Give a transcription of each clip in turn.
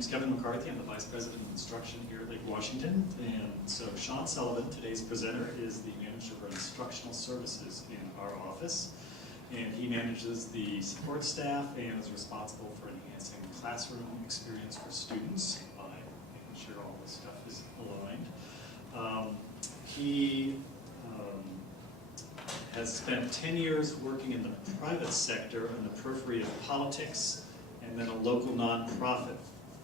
name's Kevin McCarthy. I'm the Vice President of Instruction here at Lake Washington. And so Shawn Sullivan, today's presenter, is the manager of instructional services in our office. And he manages the support staff and is responsible for enhancing the classroom experience for students by making sure all this stuff is aligned. He has spent 10 years working in the private sector on the periphery of politics, and then a local nonprofit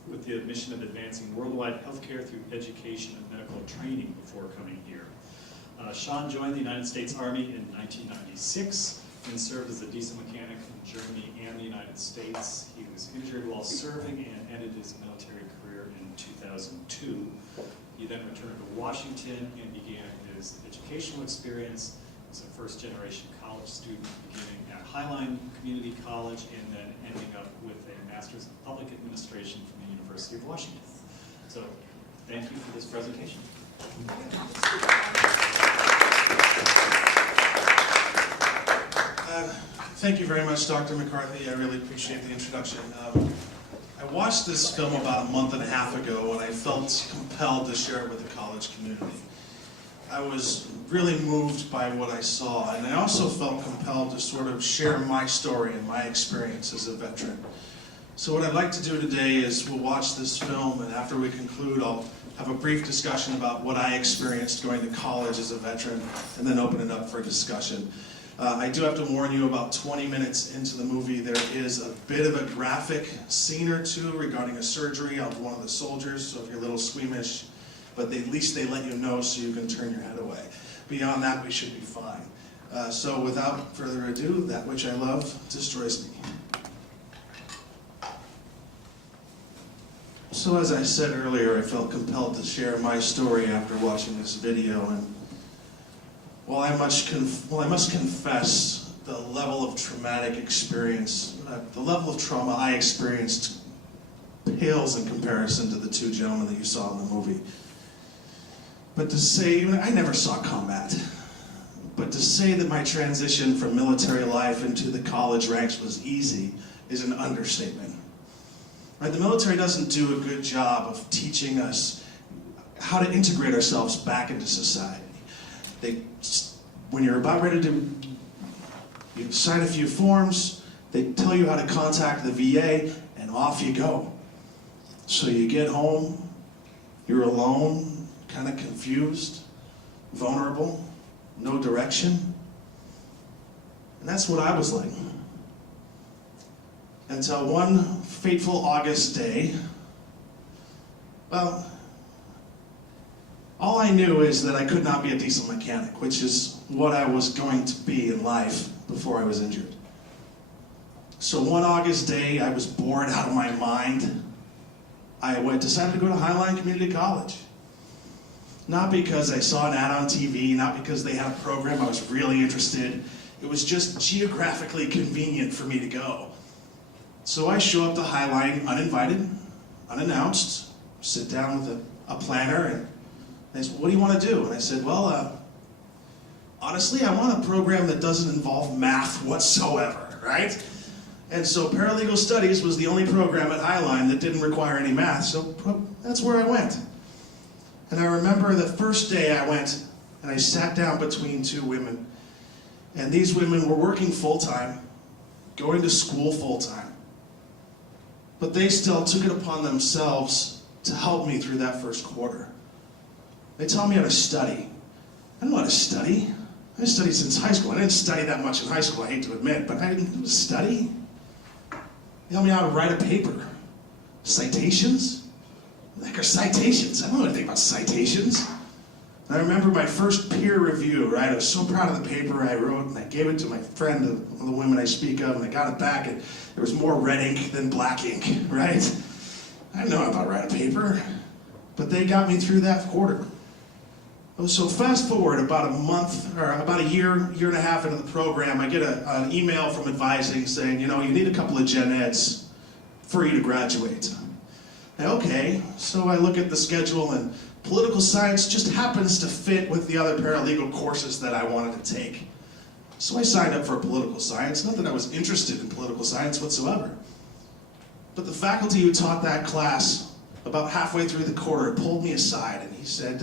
with the mission of advancing worldwide healthcare through education and medical training before coming here. Shawn joined the United States Army in 1996 and served as a diesel mechanic in Germany and the United States. He was injured while serving and ended his military career in 2002. He then returned to Washington and began his educational experience as a first-generation college student, beginning at Highline Community College and then ending up with a Master's in Public Administration from the University of Washington. So, thank you for this presentation. Thank you very much, Dr. McCarthy. I really appreciate the introduction. I watched this film about a month and a half ago, and I felt compelled to share it with the college community. I was really moved by what I saw, and I also felt compelled to sort of share my story and my experience as a veteran. So what I'd like to do today is we'll watch this film, and after we conclude, I'll have a brief discussion about what I experienced going to college as a veteran, and then open it up for discussion. I do have to warn you, about 20 minutes into the movie, there is a bit of a graphic scene or two regarding a surgery of one of the soldiers, so if you're a little squeamish, but at least they let you know so you can turn your head away. Beyond that, we should be fine. So without further ado, that which I love destroys me. So as I said earlier, I felt compelled to share my story after watching this video, and while I must confess the level of traumatic experience, the level of trauma I experienced pales in comparison to the two gentlemen that you saw in the movie. But to say, I never saw combat, but to say that my transition from military life into the college ranks was easy is an understatement. Right? The military doesn't do a good job of teaching us how to integrate ourselves back into society. When you're about ready to sign a few forms, they tell you how to contact the VA, and off you go. So you get home, you're alone, kind of confused, vulnerable, no direction. And that's what I was like. Until one fateful August day, well, all I knew is that I could not be a diesel mechanic, which is what I was going to be in life before I was injured. So one August day, I was bored out of my mind. I decided to go to Highline Community College. Not because I saw an ad on TV, not because they had a program I was really interested. It was just geographically convenient for me to go. So I show up to Highline uninvited, unannounced, sit down with a planner, and they said, "What do you want to do?" And I said, "Well, honestly, I want a program that doesn't involve math whatsoever," right? And so paralegal studies was the only program at Highline that didn't require any math, so that's where I went. And I remember the first day I went, and I sat down between two women, and these women were working full-time, going to school full-time, but they still took it upon themselves to help me through that first quarter. They taught me how to study. I didn't know how to study. I studied since high school. I didn't study that much in high school, I hate to admit, but I didn't study. They taught me how to write a paper. Citations? What the heck are citations? I don't know anything about citations. And I remember my first peer review, right? I was so proud of the paper I wrote, and I gave it to my friend, one of the women I speak of, and I got it back, and there was more red ink than black ink, right? I didn't know how to write a paper, but they got me through that quarter. So fast forward about a month, or about a year and a half into the program, I get an email from advising saying, you need a couple of gen eds for you to graduate. And okay, so I look at the schedule, and political science just happens to fit with the other paralegal courses that I wanted to take. So I signed up for political science, not that I was interested in political science whatsoever. But the faculty who taught that class, about halfway through the quarter, pulled me aside and he said,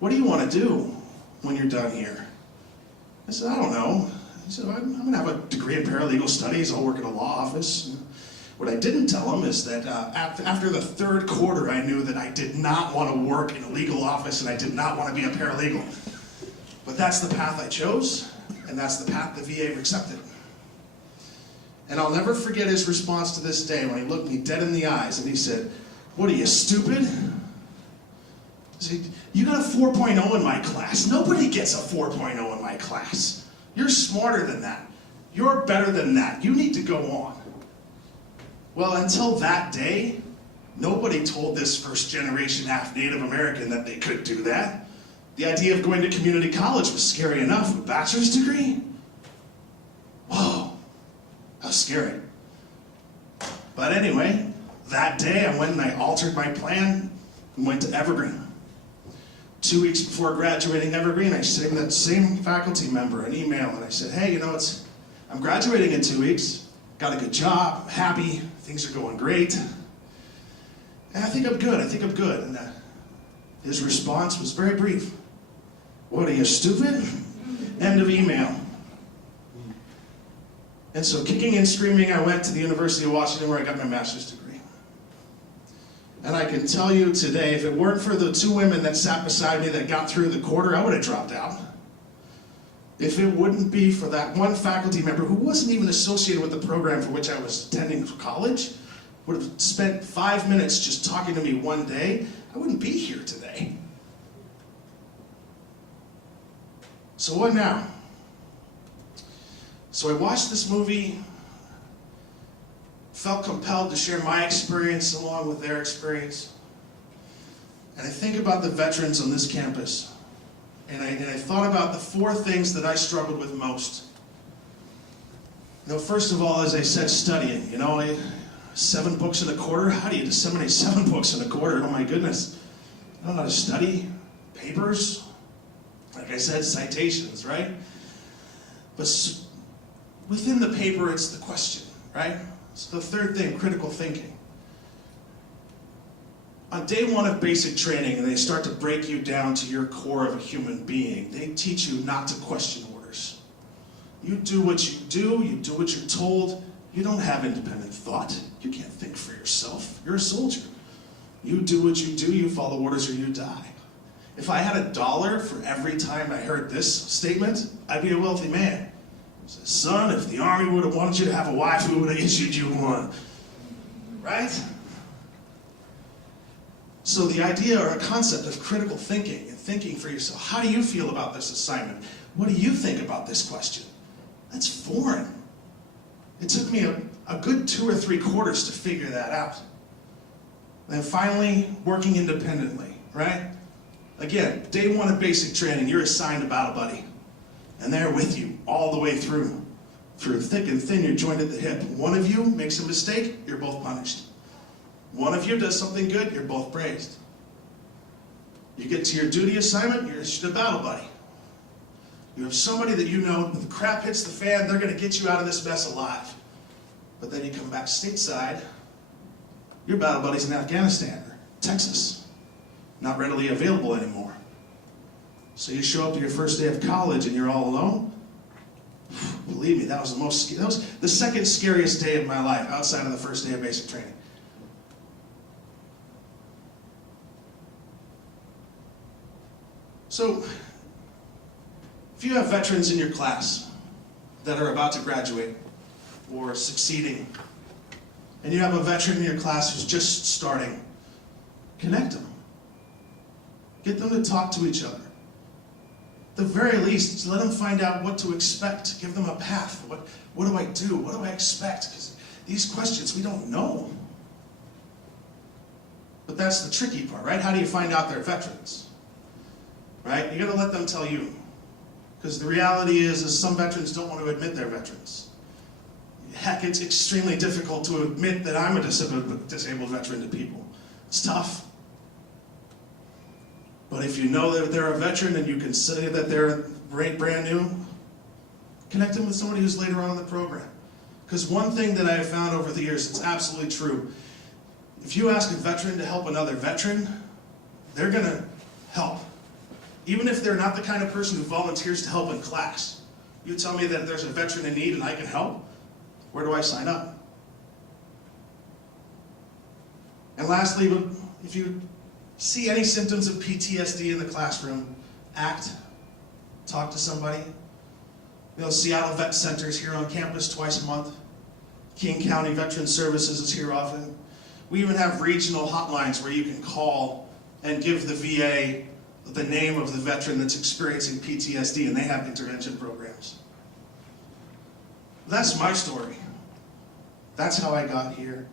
what do you want to do when you're done here? I said, I don't know. He said, I'm going to have a degree in paralegal studies. I'll work in a law office. What I didn't tell him is that after the third quarter, I knew that I did not want to work in a legal office and I did not want to be a paralegal. But that's the path I chose, and that's the path the VA accepted. And I'll never forget his response to this day when he looked me dead in the eyes and he said, what are you, stupid? He said, you got a 4.0 in my class. Nobody gets a 4.0 in my class. You're smarter than that. You're better than that. You need to go on. Well, until that day, nobody told this first-generation half-Native American that they could do that. The idea of going to community college was scary enough. A bachelor's degree? Whoa, how scary. But anyway, that day I went and I altered my plan and went to Evergreen. 2 weeks before graduating Evergreen, I sent that same faculty member an email and I said, hey, you know, I'm graduating in 2 weeks, got a good job, I'm happy, things are going great, and I think I'm good. And his response was very brief. What are you, stupid? End of email. And so kicking and screaming, I went to the University of Washington where I got my master's degree. And I can tell you today, if it weren't for the two women that sat beside me that got through the quarter, I would have dropped out. If it wouldn't be for that one faculty member who wasn't even associated with the program for which I was attending college, would have spent 5 minutes just talking to me one day, I wouldn't be here today. So what now? So I watched this movie, felt compelled to share my experience along with their experience. And I think about the veterans on this campus. And I thought about the 4 things that I struggled with most. You know, first of all, as I said, studying. You know, 7 books in a quarter? How do you disseminate 7 books in a quarter? Oh my goodness. I don't know how to study. Papers. Like I said, citations, right? But within the paper, it's the question, right? So the third thing, critical thinking. On day 1 of basic training, and they start to break you down to your core of a human being, they teach you not to question orders. You do what you do what you're told. You don't have independent thought. You can't think for yourself. You're a soldier. You do what you do, you follow orders or you die. If I had $1 for every time I heard this statement, I'd be a wealthy man. So, son, if the Army would have wanted you to have a wife, we would have issued you one. Right? So the idea or a concept of critical thinking and thinking for yourself, how do you feel about this assignment? What do you think about this question? That's foreign. It took me a good 2 or 3 quarters to figure that out. And finally, working independently, right? Again, day 1 of basic training, you're assigned a battle buddy. And they're with you all the way through. Through thick and thin, you're joined at the hip. One of you makes a mistake, you're both punished. One of you does something good, you're both praised. You get to your duty assignment, you're issued a battle buddy. You have somebody that you know, when the crap hits the fan, they're going to get you out of this mess alive. But then you come back stateside, your battle buddy's in Afghanistan or Texas, not readily available anymore. So you show up to your first day of college and you're all alone. Believe me, that was the second scariest day of my life outside of the first day of basic training. So, if you have veterans in your class that are about to graduate or succeeding, and you have a veteran in your class who's just starting, connect them. Get them to talk to each other. At the very least, let them find out what to expect. Give them a path. What do I do? What do I expect? Because these questions, we don't know. But that's the tricky part, right? How do you find out they're veterans? Right? You got to let them tell you. Because the reality is some veterans don't want to admit they're veterans. Heck, it's extremely difficult to admit that I'm a disabled veteran to people. It's tough. But if you know that they're a veteran and you can say that they're brand new, connect them with somebody who's later on in the program. Because one thing that I have found over the years, it's absolutely true. If you ask a veteran to help another veteran, they're going to help. Even if they're not the kind of person who volunteers to help in class. You tell me that there's a veteran in need and I can help, where do I sign up? And lastly, if you see any symptoms of PTSD in the classroom, act, talk to somebody. You know, Seattle Vet Center is here on campus twice a month. King County Veteran Services is here often. We even have regional hotlines where you can call and give the VA the name of the veteran that's experiencing PTSD, and they have intervention programs. That's my story. That's how I got here.